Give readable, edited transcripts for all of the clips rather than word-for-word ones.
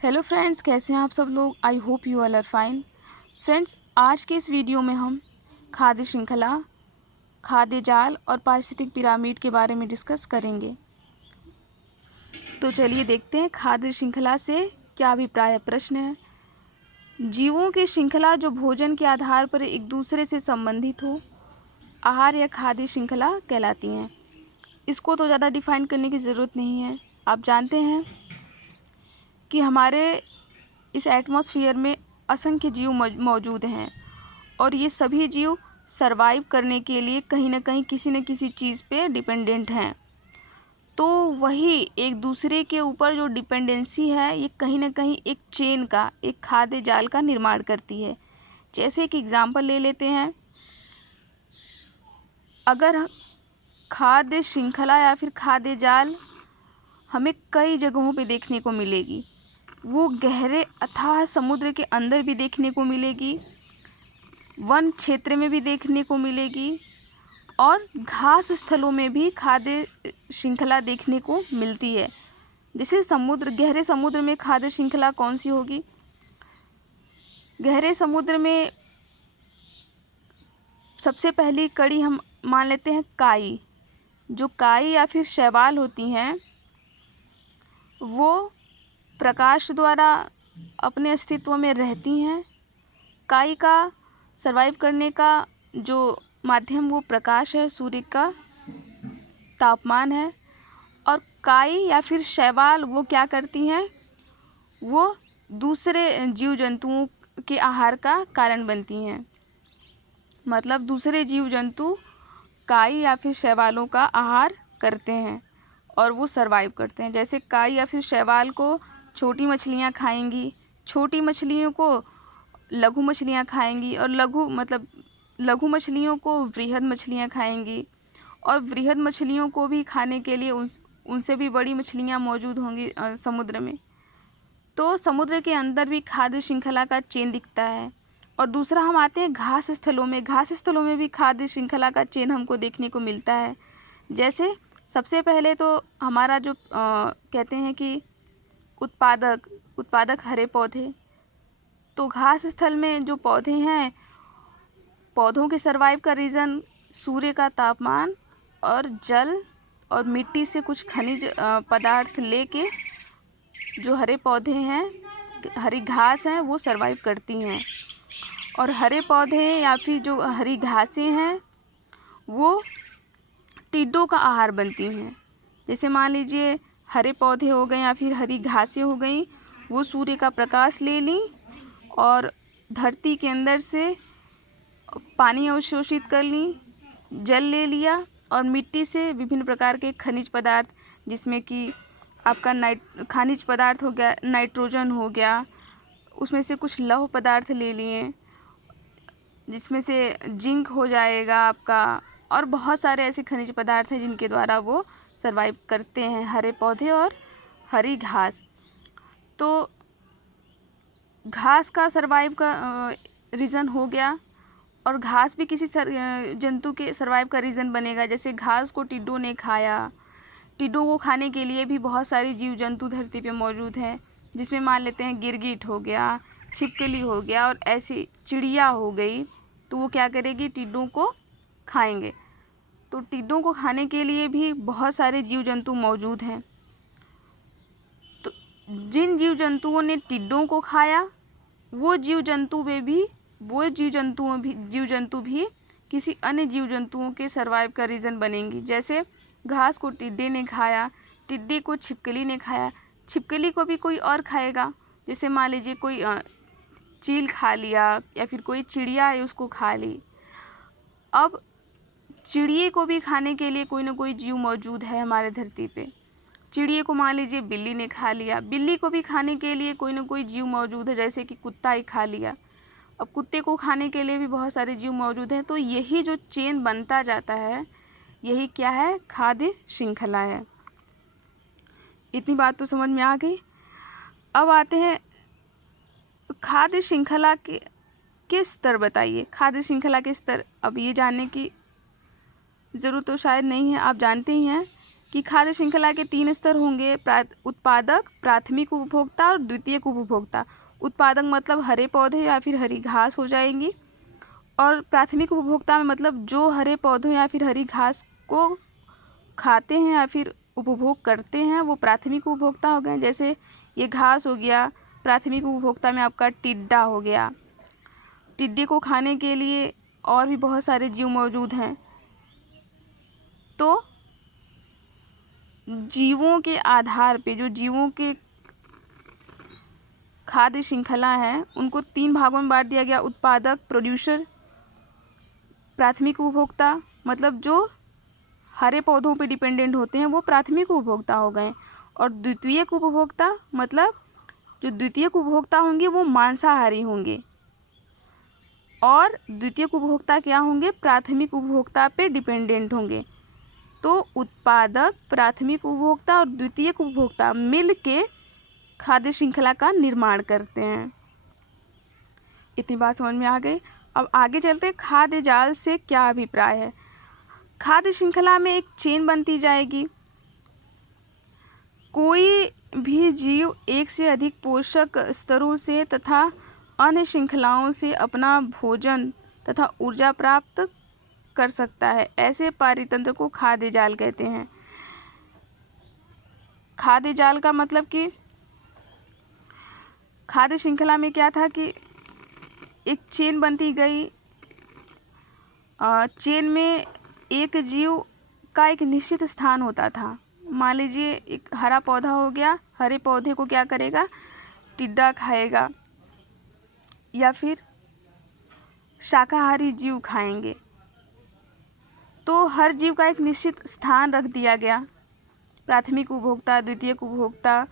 Hello friends, कैसे हैं आप सब लोग। I hope you all are fine. Friends, आज के इस वीडियो में हम खाद्य श्रृंखला, खाद्य जाल और पारिस्थितिक पिरामिड के बारे में डिस्कस करेंगे। तो चलिए देखते हैं खाद्य श्रृंखला से क्या अभिप्राय है। प्रश्न है, जीवों की श्रृंखला जो भोजन के आधार पर एक दूसरे से संबंधित हो, आहार या खाद्य श्रृंखला कहलाती हैं। इसको तो ज़्यादा डिफाइन करने की ज़रूरत नहीं है। आप जानते हैं कि हमारे इस एटमॉस्फेयर में असंख्य जीव मौजूद हैं और ये सभी जीव सरवाइव करने के लिए कहीं ना कहीं किसी न किसी चीज़ पे डिपेंडेंट हैं। तो वही एक दूसरे के ऊपर जो डिपेंडेंसी है, ये कहीं ना कहीं एक चेन का, एक खाद्य जाल का निर्माण करती है। जैसे एक एग्जांपल ले लेते हैं, अगर खाद्य श्रृंखला या फिर खाद्य जाल हमें कई जगहों पे देखने को मिलेगी। वो गहरे अथाह समुद्र के अंदर भी देखने को मिलेगी, वन क्षेत्र में भी देखने को मिलेगी और घास स्थलों में भी खाद्य श्रृंखला देखने को मिलती है। जैसे समुद्र, गहरे समुद्र में खाद्य श्रृंखला कौन सी होगी? गहरे समुद्र में सबसे पहली कड़ी हम मान लेते हैं काई। जो काई या फिर शैवाल होती हैं, वो प्रकाश द्वारा अपने अस्तित्व में रहती हैं। काई का सरवाइव करने का जो माध्यम वो प्रकाश है, सूर्य का तापमान है। और काई या फिर शैवाल वो क्या करती हैं? वो दूसरे जीव जंतुओं के आहार का कारण बनती हैं। मतलब दूसरे जीव जंतु काई या फिर शैवालों का आहार करते हैं और वो सरवाइव करते हैं। जैसे काई या फिर शैवाल को छोटी मछलियाँ खाएंगी, छोटी मछलियों को लघु मछलियाँ खाएंगी और लघु मछलियों को वृहद मछलियाँ खाएंगी और वृहद मछलियों को भी खाने के लिए उनसे भी बड़ी मछलियाँ मौजूद होंगी समुद्र में। तो समुद्र के अंदर भी खाद्य श्रृंखला का चेन दिखता है। और दूसरा हम आते हैं घास स्थलों में। घास स्थलों में भी खाद्य श्रृंखला का चेन हमको देखने को मिलता है। जैसे सबसे पहले तो हमारा जो कहते हैं कि उत्पादक हरे पौधे। तो घास स्थल में जो पौधे हैं, पौधों के सरवाइव का रीज़न सूर्य का तापमान और जल और मिट्टी से कुछ खनिज पदार्थ लेके जो हरे पौधे हैं, हरी घास हैं, वो सरवाइव करती हैं। और हरे पौधे या फिर जो हरी घासें हैं, वो टिड्डों का आहार बनती हैं। जैसे मान लीजिए हरे पौधे हो गए या फिर हरी घासें हो गई, वो सूर्य का प्रकाश ले ली और धरती के अंदर से पानी अवशोषित कर ली, जल ले लिया और मिट्टी से विभिन्न प्रकार के खनिज पदार्थ, जिसमें कि आपका खनिज पदार्थ हो गया, नाइट्रोजन हो गया, उसमें से कुछ लौह पदार्थ ले लिए, जिसमें से जिंक हो जाएगा आपका, और बहुत सारे ऐसे खनिज पदार्थ हैं जिनके द्वारा वो सरवाइव करते हैं, हरे पौधे और हरी घास। तो घास का सरवाइव का रीज़न हो गया और घास भी किसी जंतु के सरवाइव का रीज़न बनेगा। जैसे घास को टिड्डों ने खाया, टिड्डों को खाने के लिए भी बहुत सारे जीव जंतु धरती पे मौजूद हैं, जिसमें मान लेते हैं गिरगिट हो गया, छिपकली हो गया और ऐसी चिड़िया हो गई। तो वो क्या करेगी? टिड्डों को खाएंगे। तो टिड्डों को खाने के लिए भी बहुत सारे जीव जंतु मौजूद हैं। तो जिन जीव जंतुओं ने टिड्डों को खाया, वो जीव जंतु भी किसी अन्य जीव जंतुओं के सरवाइव का रीज़न बनेंगी। जैसे घास को टिड्डे ने खाया, टिड्डे को छिपकली ने खाया, छिपकली को भी कोई और खाएगा। जैसे मान लीजिए कोई चील खा लिया या फिर कोई चिड़िया है उसको खा ली। अब चिड़िए को भी खाने के लिए कोई ना कोई जीव मौजूद है हमारे धरती पे। चिड़िए को मान लीजिए बिल्ली ने खा लिया, बिल्ली को भी खाने के लिए कोई ना कोई जीव मौजूद है, जैसे कि कुत्ता ही खा लिया। अब कुत्ते को खाने के लिए भी बहुत सारे जीव मौजूद हैं। तो यही जो चेन बनता जाता है, यही क्या है? खाद्य श्रृंखला है। इतनी बात तो समझ में आ गई। अब आते हैं खाद्य श्रृंखला के स्तर बताइए। खाद्य श्रृंखला के स्तर अब ये जानने की ज़रूरत तो शायद नहीं है, आप जानते ही हैं कि खाद्य श्रृंखला के 3 स्तर होंगे, उत्पादक, प्राथमिक उपभोक्ता और द्वितीयक उपभोक्ता। उत्पादक मतलब हरे पौधे या फिर हरी घास हो जाएंगी, और प्राथमिक उपभोक्ता में मतलब जो हरे पौधों या फिर हरी घास को खाते हैं या फिर उपभोग करते हैं वो प्राथमिक उपभोक्ता हो गए। जैसे ये घास हो गया, प्राथमिक उपभोक्ता में आपका टिड्डा हो गया। टिड्डे को खाने के लिए और भी बहुत सारे जीव मौजूद हैं। तो जीवों के आधार पे, जो जीवों के खाद्य श्रृंखला है उनको 3 भागों में बांट दिया गया। उत्पादक, प्रोड्यूसर, प्राथमिक उपभोक्ता मतलब जो हरे पौधों पे डिपेंडेंट होते हैं वो प्राथमिक उपभोक्ता हो गए, और द्वितीयक उपभोक्ता मतलब जो द्वितीयक उपभोक्ता होंगे वो मांसाहारी होंगे, और द्वितीयक उपभोक्ता क्या होंगे, प्राथमिक उपभोक्ता पे डिपेंडेंट होंगे। तो उत्पादक, प्राथमिक उपभोक्ता और द्वितीयक उपभोक्ता मिल के खाद्य श्रृंखला का निर्माण करते हैं। इतनी बात समझ में आ गई। अब आगे चलते हैं, खाद्य जाल से क्या अभिप्राय है। खाद्य श्रृंखला में एक चेन बनती जाएगी। कोई भी जीव एक से अधिक पोषक स्तरों से तथा अन्य श्रृंखलाओं से अपना भोजन तथा ऊर्जा प्राप्त कर सकता है। ऐसे पारितंत्र को खाद्य जाल कहते हैं। खाद्य जाल का मतलब कि खाद्य श्रृंखला में क्या था कि एक चेन बनती गई। चेन में एक जीव का एक निश्चित स्थान होता था। मान लीजिए एक हरा पौधा हो गया, हरे पौधे को क्या करेगा, टिड्डा खाएगा या फिर शाकाहारी जीव खाएंगे। तो हर जीव का एक निश्चित स्थान रख दिया गया, प्राथमिक उपभोक्ता, द्वितीयक उपभोक्ता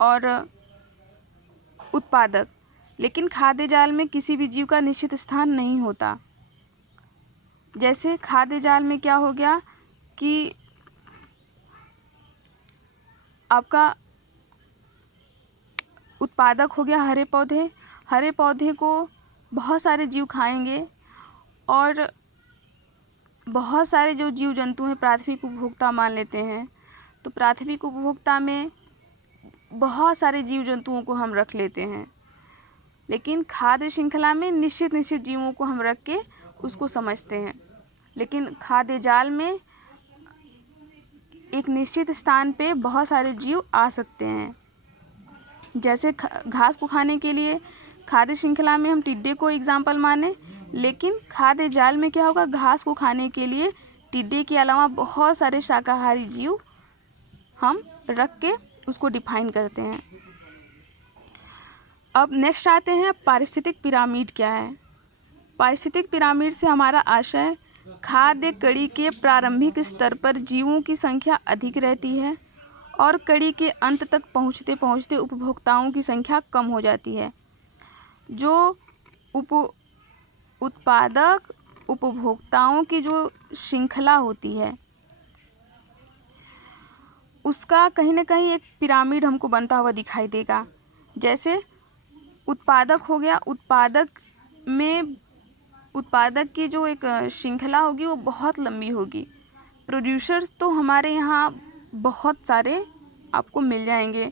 और उत्पादक। लेकिन खाद्य जाल में किसी भी जीव का निश्चित स्थान नहीं होता। जैसे खाद्य जाल में क्या हो गया कि आपका उत्पादक हो गया हरे पौधे। हरे पौधे को बहुत सारे जीव खाएंगे, और बहुत सारे जो जीव जंतु हैं प्राथमिक उपभोक्ता मान लेते हैं। तो प्राथमिक उपभोक्ता में बहुत सारे जीव जंतुओं को हम रख लेते हैं, लेकिन खाद्य श्रृंखला में निश्चित जीवों को हम रख के उसको समझते हैं। लेकिन खाद्य जाल में एक निश्चित स्थान पे बहुत सारे जीव आ सकते हैं। जैसे घास को खाने के लिए खाद्य श्रृंखला में हम टिड्डे को एग्जाम्पल माने, लेकिन खाद्य जाल में क्या होगा, घास को खाने के लिए टिड्डे के अलावा बहुत सारे शाकाहारी जीव हम रख के उसको डिफाइन करते हैं। अब नेक्स्ट आते हैं, पारिस्थितिक पिरामिड क्या है। पारिस्थितिक पिरामिड से हमारा आशय खाद्य कड़ी के प्रारंभिक स्तर पर जीवों की संख्या अधिक रहती है और कड़ी के अंत तक पहुँचते पहुँचते उपभोक्ताओं की संख्या कम हो जाती है। जो उत्पादक उपभोक्ताओं की जो श्रृंखला होती है उसका कहीं ना कहीं एक पिरामिड हमको बनता हुआ दिखाई देगा। जैसे उत्पादक हो गया, उत्पादक की जो एक श्रृंखला होगी वो बहुत लंबी होगी। प्रोड्यूसर्स तो हमारे यहाँ बहुत सारे आपको मिल जाएंगे।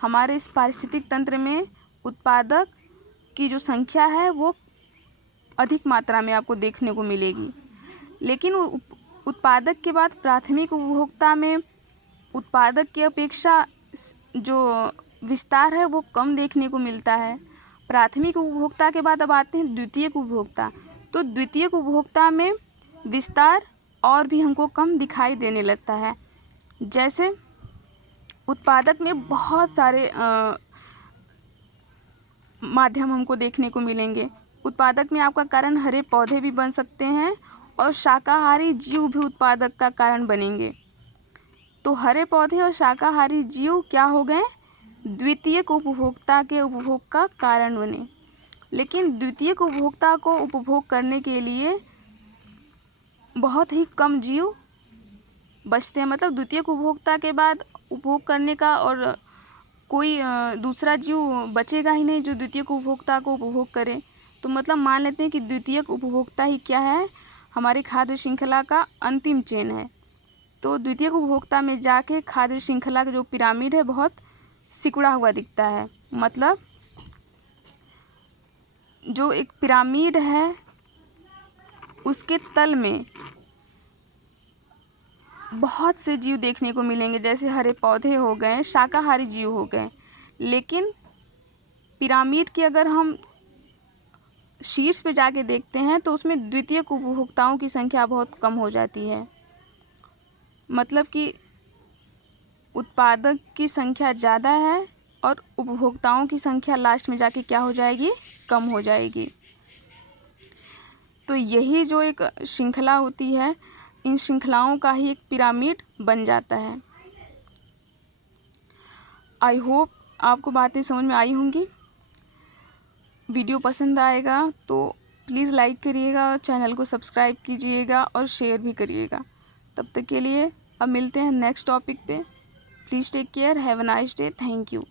हमारे इस पारिस्थितिक तंत्र में उत्पादक की जो संख्या है वो अधिक मात्रा में आपको देखने को मिलेगी। लेकिन उत्पादक के बाद प्राथमिक उपभोक्ता में उत्पादक की अपेक्षा जो विस्तार है वो कम देखने को मिलता है। प्राथमिक उपभोक्ता के बाद अब आते हैं द्वितीयक उपभोक्ता। तो द्वितीयक उपभोक्ता में विस्तार और भी हमको कम दिखाई देने लगता है। जैसे उत्पादक में बहुत सारे माध्यम हमको देखने को मिलेंगे। उत्पादक में आपका कारण हरे पौधे भी बन सकते हैं और शाकाहारी जीव भी उत्पादक का कारण बनेंगे। तो हरे पौधे और शाकाहारी जीव क्या हो गए, द्वितीयक उपभोक्ता के उपभोग का कारण बने। लेकिन द्वितीयक उपभोक्ता को उपभोग करने के लिए बहुत ही कम जीव बचते हैं। मतलब द्वितीयक उपभोक्ता के बाद उपभोग करने का और कोई दूसरा जीव बचेगा ही नहीं जो द्वितीयक उपभोक्ता को उपभोग करे। तो मतलब मान लेते हैं कि द्वितीयक उपभोक्ता ही क्या है, हमारी खाद्य श्रृंखला का अंतिम चेन है। तो द्वितीयक उपभोक्ता में जाके खाद्य श्रृंखला का जो पिरामिड है बहुत सिकुड़ा हुआ दिखता है। मतलब जो एक पिरामिड है उसके तल में बहुत से जीव देखने को मिलेंगे, जैसे हरे पौधे हो गए, शाकाहारी जीव हो गए। लेकिन पिरामिड की अगर हम शीर्ष पे जाके देखते हैं तो उसमें द्वितीयक उपभोक्ताओं की संख्या बहुत कम हो जाती है। मतलब कि उत्पादक की संख्या ज़्यादा है और उपभोक्ताओं की संख्या लास्ट में जाके क्या हो जाएगी, कम हो जाएगी। तो यही जो एक श्रृंखला होती है, इन श्रृंखलाओं का ही एक पिरामिड बन जाता है। आई होप आपको बातें समझ में आई होंगी। वीडियो पसंद आएगा तो प्लीज़ लाइक करिएगा और चैनल को सब्सक्राइब कीजिएगा और शेयर भी करिएगा। तब तक के लिए अब मिलते हैं नेक्स्ट टॉपिक पे। Please take care, have a nice day, thank you.